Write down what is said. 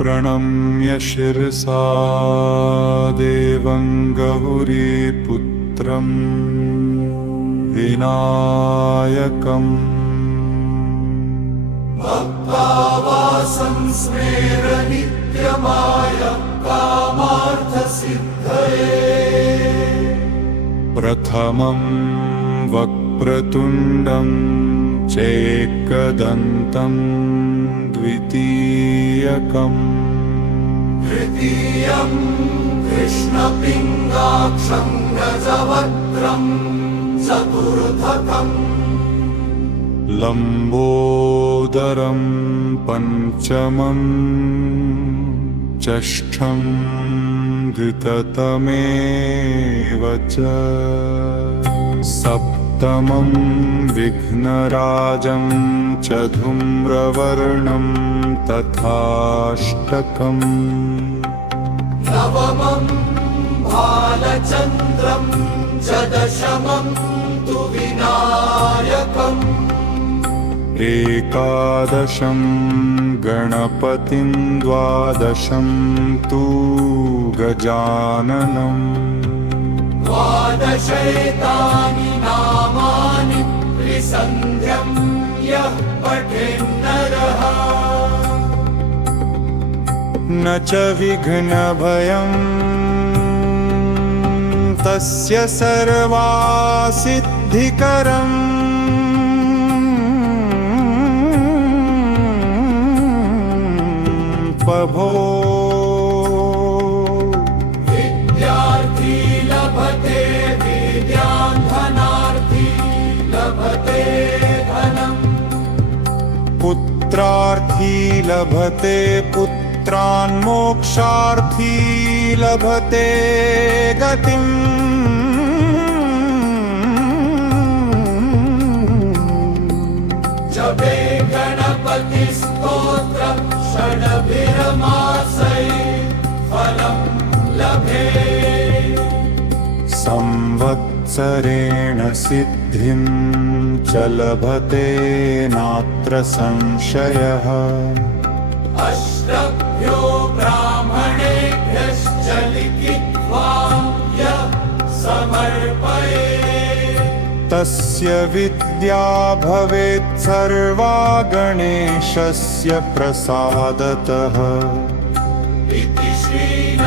प्रणम्य शिरसा देवं गौरीपुत्रं विनायकम् भक्तावासं स्मेर नित्यमाय कामार्थसिद्धये प्रथमं वक्रतुण्डं चेकदन्तं द्वितीयकम् तृतीयं कृष्णपिङ्गाक्षं गजवक्त्रं चतुर्थकम् लम्बोदरं पञ्चमं षष्ठं धृततमेव च सप्तमं विघ्नराजं च धूम्रवर्णं तथाष्टकम् नवमं भालचन्द्रं च दशमं तु विनायकम् एकादशं गणपतिं द्वादशं तु गजाननम् द्वादशैतानि नामानि त्रिसन्ध्यं यः पठेन्नरः न च विघ्नभयं तस्य सर्वासिद्धिकरम् प्रभो विद्यार्थी लभते विद्यां धनार्थी लभते धनम् पुत्रार्थी लभते पुत्रान् मोक्षार्थी लभते गतिम् जपे गणपति स्तोत्र षडभिरमासै फलं लभे संवत्सरेण सिद्धिं च लभते नात्र संशयः अष्टभ्यो ब्राह्मणेभ्यश्च लिखित्वा यः समर्पयेत् तस्य विद्या भवेत् सर्वा गणेशस्य प्रसादतः इति श्रीनारदपुराणे